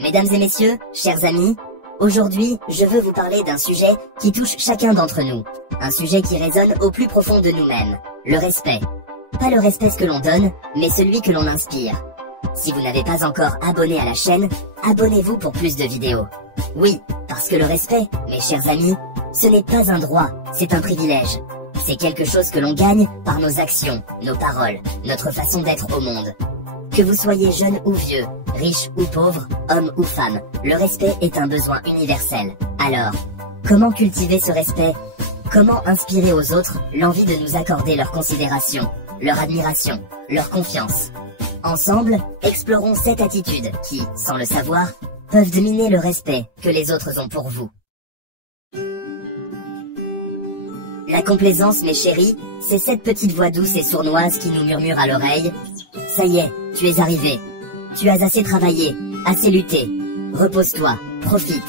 Mesdames et messieurs, chers amis, aujourd'hui, je veux vous parler d'un sujet qui touche chacun d'entre nous. Un sujet qui résonne au plus profond de nous-mêmes, le respect. Pas le respect que l'on donne, mais celui que l'on inspire. Si vous n'avez pas encore abonné à la chaîne, abonnez-vous pour plus de vidéos. Oui, parce que le respect, mes chers amis, ce n'est pas un droit, c'est un privilège. C'est quelque chose que l'on gagne par nos actions, nos paroles, notre façon d'être au monde. Que vous soyez jeune ou vieux, riche ou pauvre, homme ou femme, le respect est un besoin universel. Alors, comment cultiver ce respect? Comment inspirer aux autres l'envie de nous accorder leur considération, leur admiration, leur confiance? Ensemble, explorons 7 attitudes qui, sans le savoir, peuvent miner le respect que les autres ont pour vous. La complaisance, mes chéris, c'est cette petite voix douce et sournoise qui nous murmure à l'oreille « Ça y est, tu es arrivé. Tu as assez travaillé, assez lutté. Repose-toi, profite. »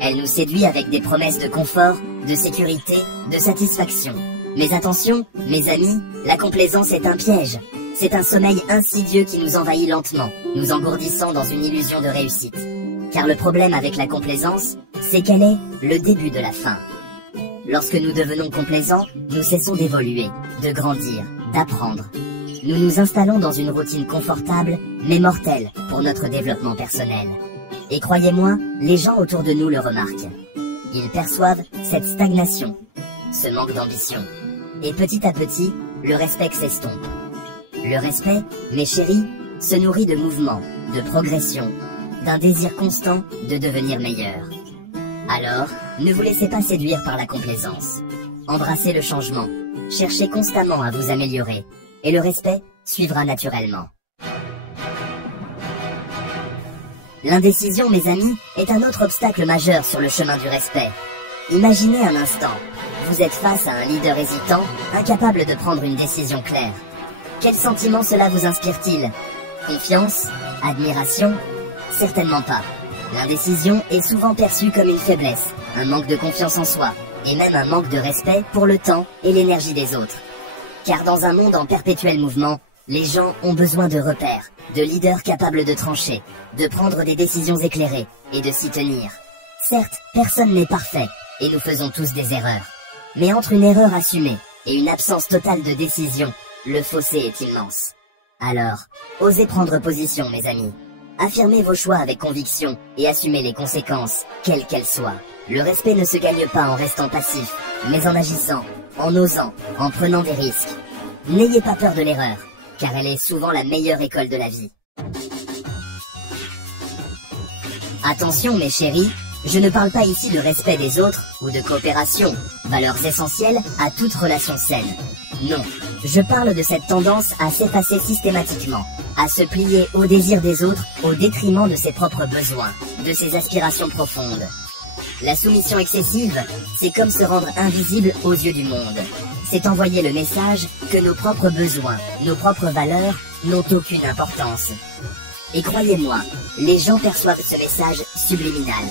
Elle nous séduit avec des promesses de confort, de sécurité, de satisfaction. Mais attention, mes amis, la complaisance est un piège. C'est un sommeil insidieux qui nous envahit lentement, nous engourdissant dans une illusion de réussite. Car le problème avec la complaisance, c'est qu'elle est le début de la fin. Lorsque nous devenons complaisants, nous cessons d'évoluer, de grandir, d'apprendre. Nous nous installons dans une routine confortable, mais mortelle pour notre développement personnel. Et croyez-moi, les gens autour de nous le remarquent. Ils perçoivent cette stagnation, ce manque d'ambition. Et petit à petit, le respect s'estompe. Le respect, mes chéris, se nourrit de mouvement, de progression, d'un désir constant de devenir meilleur. Alors, ne vous laissez pas séduire par la complaisance. Embrassez le changement, cherchez constamment à vous améliorer, et le respect suivra naturellement. L'indécision, mes amis, est un autre obstacle majeur sur le chemin du respect. Imaginez un instant, vous êtes face à un leader hésitant, incapable de prendre une décision claire. Quel sentiment cela vous inspire-t-il? Confiance? Admiration? Certainement pas. L'indécision est souvent perçue comme une faiblesse, un manque de confiance en soi, et même un manque de respect pour le temps et l'énergie des autres. Car dans un monde en perpétuel mouvement, les gens ont besoin de repères, de leaders capables de trancher, de prendre des décisions éclairées et de s'y tenir. Certes, personne n'est parfait, et nous faisons tous des erreurs. Mais entre une erreur assumée et une absence totale de décision, le fossé est immense. Alors, osez prendre position, mes amis. Affirmez vos choix avec conviction et assumez les conséquences, quelles qu'elles soient. Le respect ne se gagne pas en restant passif, mais en agissant, en osant, en prenant des risques. N'ayez pas peur de l'erreur, car elle est souvent la meilleure école de la vie. Attention, mes chéris, je ne parle pas ici de respect des autres ou de coopération, valeurs essentielles à toute relation saine. Non, je parle de cette tendance à s'effacer systématiquement, à se plier aux désirs des autres au détriment de ses propres besoins, de ses aspirations profondes. La soumission excessive, c'est comme se rendre invisible aux yeux du monde. C'est envoyer le message que nos propres besoins, nos propres valeurs n'ont aucune importance. Et croyez-moi, les gens perçoivent ce message subliminal.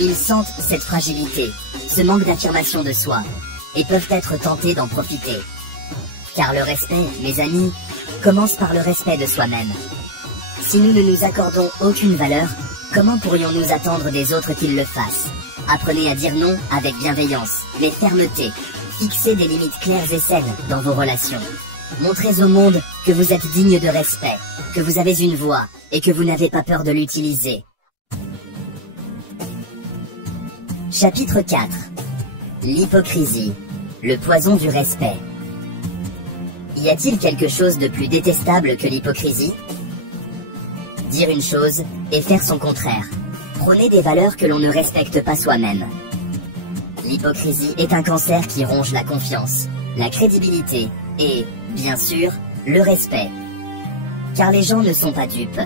Ils sentent cette fragilité, ce manque d'affirmation de soi, et peuvent être tentés d'en profiter. Car le respect, mes amis, commence par le respect de soi-même. Si nous ne nous accordons aucune valeur, comment pourrions-nous attendre des autres qu'ils le fassent? Apprenez à dire non avec bienveillance, mais fermeté. Fixez des limites claires et saines dans vos relations. Montrez au monde que vous êtes digne de respect, que vous avez une voix et que vous n'avez pas peur de l'utiliser. Chapitre 4. L'hypocrisie, le poison du respect. Y a-t-il quelque chose de plus détestable que l'hypocrisie? Dire une chose et faire son contraire. Prôner des valeurs que l'on ne respecte pas soi-même. L'hypocrisie est un cancer qui ronge la confiance, la crédibilité et, bien sûr, le respect. Car les gens ne sont pas dupes.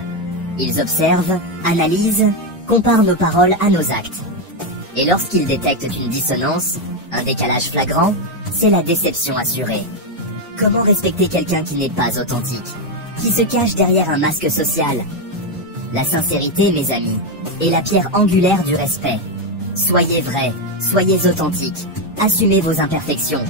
Ils observent, analysent, comparent nos paroles à nos actes. Et lorsqu'ils détectent une dissonance, un décalage flagrant, c'est la déception assurée. Comment respecter quelqu'un qui n'est pas authentique, qui se cache derrière un masque social? La sincérité, mes amis, est la pierre angulaire du respect. Soyez vrais, soyez authentiques, assumez vos imperfections.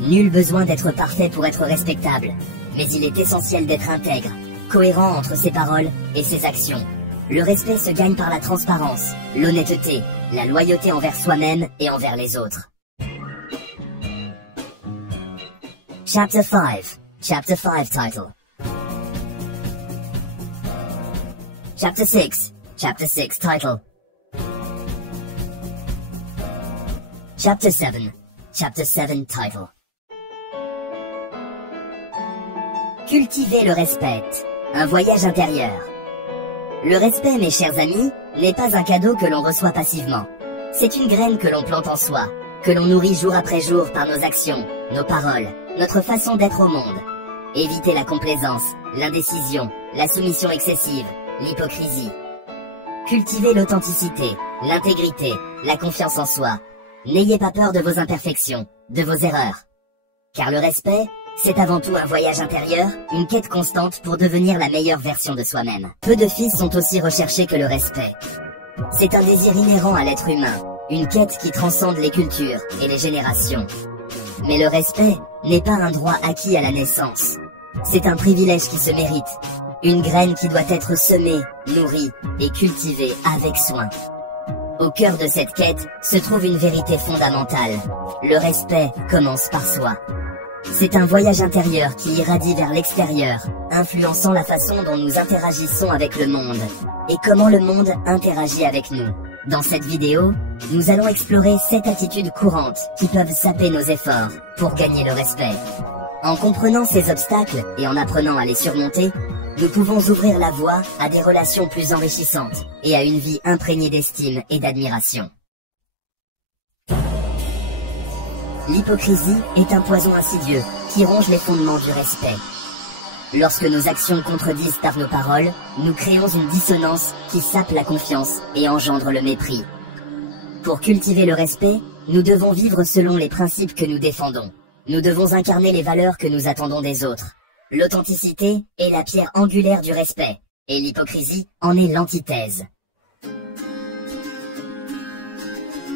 Nul besoin d'être parfait pour être respectable, mais il est essentiel d'être intègre, cohérent entre ses paroles et ses actions. Le respect se gagne par la transparence, l'honnêteté, la loyauté envers soi-même et envers les autres. Chapter 5. Chapter 5 title. Chapter 6. Chapter 6 title. Chapter 7. Chapter 7 title. Cultiver le respect. Un voyage intérieur. Le respect, mes chers amis, n'est pas un cadeau que l'on reçoit passivement. C'est une graine que l'on plante en soi, que l'on nourrit jour après jour par nos actions, nos paroles, notre façon d'être au monde. Évitez la complaisance, l'indécision, la soumission excessive, l'hypocrisie. Cultivez l'authenticité, l'intégrité, la confiance en soi. N'ayez pas peur de vos imperfections, de vos erreurs. Car le respect, c'est avant tout un voyage intérieur, une quête constante pour devenir la meilleure version de soi-même. Peu de fils sont aussi recherchés que le respect. C'est un désir inhérent à l'être humain, une quête qui transcende les cultures et les générations. Mais le respect n'est pas un droit acquis à la naissance. C'est un privilège qui se mérite, une graine qui doit être semée, nourrie et cultivée avec soin. Au cœur de cette quête se trouve une vérité fondamentale. Le respect commence par soi. C'est un voyage intérieur qui irradie vers l'extérieur, influençant la façon dont nous interagissons avec le monde et comment le monde interagit avec nous. Dans cette vidéo, nous allons explorer 7 attitudes courantes qui peuvent saper nos efforts pour gagner le respect. En comprenant ces obstacles et en apprenant à les surmonter, nous pouvons ouvrir la voie à des relations plus enrichissantes et à une vie imprégnée d'estime et d'admiration. L'hypocrisie est un poison insidieux qui ronge les fondements du respect. Lorsque nos actions contredisent par nos paroles, nous créons une dissonance qui sape la confiance et engendre le mépris. Pour cultiver le respect, nous devons vivre selon les principes que nous défendons. Nous devons incarner les valeurs que nous attendons des autres. L'authenticité est la pierre angulaire du respect, et l'hypocrisie en est l'antithèse.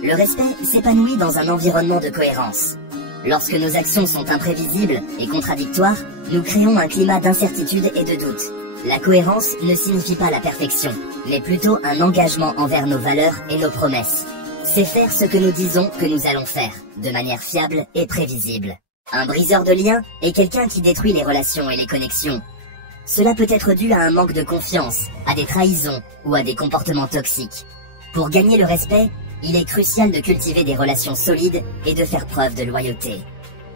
Le respect s'épanouit dans un environnement de cohérence. Lorsque nos actions sont imprévisibles et contradictoires, nous créons un climat d'incertitude et de doute. La cohérence ne signifie pas la perfection, mais plutôt un engagement envers nos valeurs et nos promesses. C'est faire ce que nous disons que nous allons faire, de manière fiable et prévisible. Un briseur de liens est quelqu'un qui détruit les relations et les connexions. Cela peut être dû à un manque de confiance, à des trahisons ou à des comportements toxiques. Pour gagner le respect, il est crucial de cultiver des relations solides et de faire preuve de loyauté.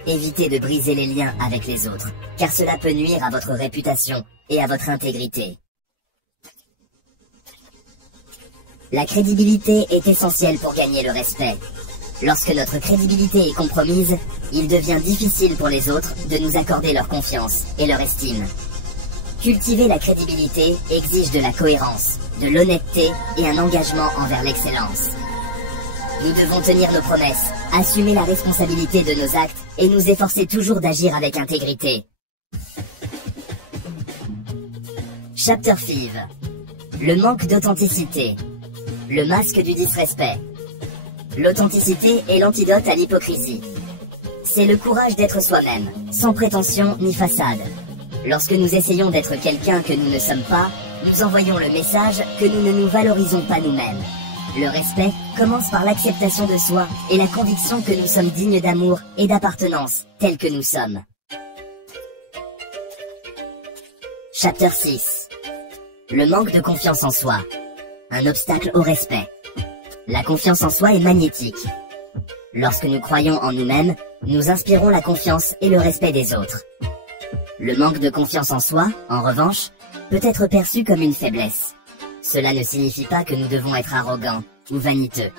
Évitez de briser les liens avec les autres, car cela peut nuire à votre réputation et à votre intégrité. La crédibilité est essentielle pour gagner le respect. Lorsque notre crédibilité est compromise, il devient difficile pour les autres de nous accorder leur confiance et leur estime. Cultiver la crédibilité exige de la cohérence, de l'honnêteté et un engagement envers l'excellence. Nous devons tenir nos promesses, assumer la responsabilité de nos actes et nous efforcer toujours d'agir avec intégrité. Chapter 5. Le manque d'authenticité. Le masque du disrespect. L'authenticité est l'antidote à l'hypocrisie. C'est le courage d'être soi-même, sans prétention ni façade. Lorsque nous essayons d'être quelqu'un que nous ne sommes pas, nous envoyons le message que nous ne nous valorisons pas nous-mêmes. Le respect commence par l'acceptation de soi et la conviction que nous sommes dignes d'amour et d'appartenance, tels que nous sommes. Chapter 6. Le manque de confiance en soi. Un obstacle au respect. La confiance en soi est magnétique. Lorsque nous croyons en nous-mêmes, nous inspirons la confiance et le respect des autres. Le manque de confiance en soi, en revanche, peut être perçu comme une faiblesse. Cela ne signifie pas que nous devons être arrogants ou vaniteux,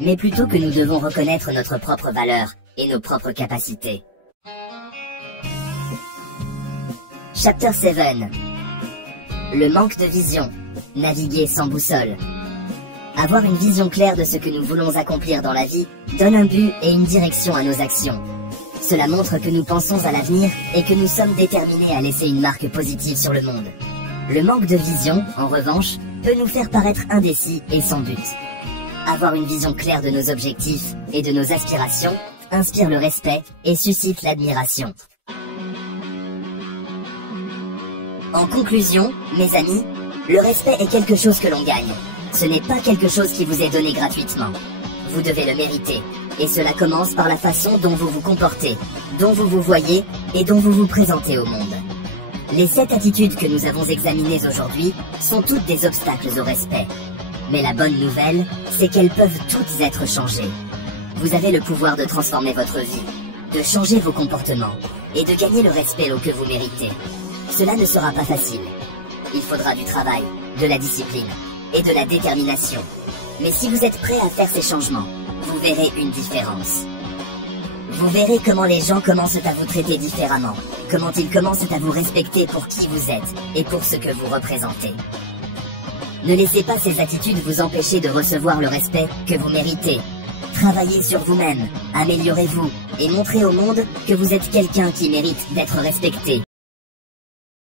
mais plutôt que nous devons reconnaître notre propre valeur et nos propres capacités. Chapter 7. Le manque de vision. Naviguer sans boussole. Avoir une vision claire de ce que nous voulons accomplir dans la vie donne un but et une direction à nos actions. Cela montre que nous pensons à l'avenir et que nous sommes déterminés à laisser une marque positive sur le monde. Le manque de vision, en revanche, peut nous faire paraître indécis et sans but. Avoir une vision claire de nos objectifs et de nos aspirations inspire le respect et suscite l'admiration. En conclusion, mes amis, le respect est quelque chose que l'on gagne. Ce n'est pas quelque chose qui vous est donné gratuitement. Vous devez le mériter. Et cela commence par la façon dont vous vous comportez, dont vous vous voyez et dont vous vous présentez au monde. Les 7 attitudes que nous avons examinées aujourd'hui sont toutes des obstacles au respect. Mais la bonne nouvelle, c'est qu'elles peuvent toutes être changées. Vous avez le pouvoir de transformer votre vie, de changer vos comportements et de gagner le respect que vous méritez. Cela ne sera pas facile. Il faudra du travail, de la discipline et de la détermination. Mais si vous êtes prêt à faire ces changements, vous verrez une différence. Vous verrez comment les gens commencent à vous traiter différemment, comment ils commencent à vous respecter pour qui vous êtes et pour ce que vous représentez. Ne laissez pas ces attitudes vous empêcher de recevoir le respect que vous méritez. Travaillez sur vous-même, améliorez-vous et montrez au monde que vous êtes quelqu'un qui mérite d'être respecté.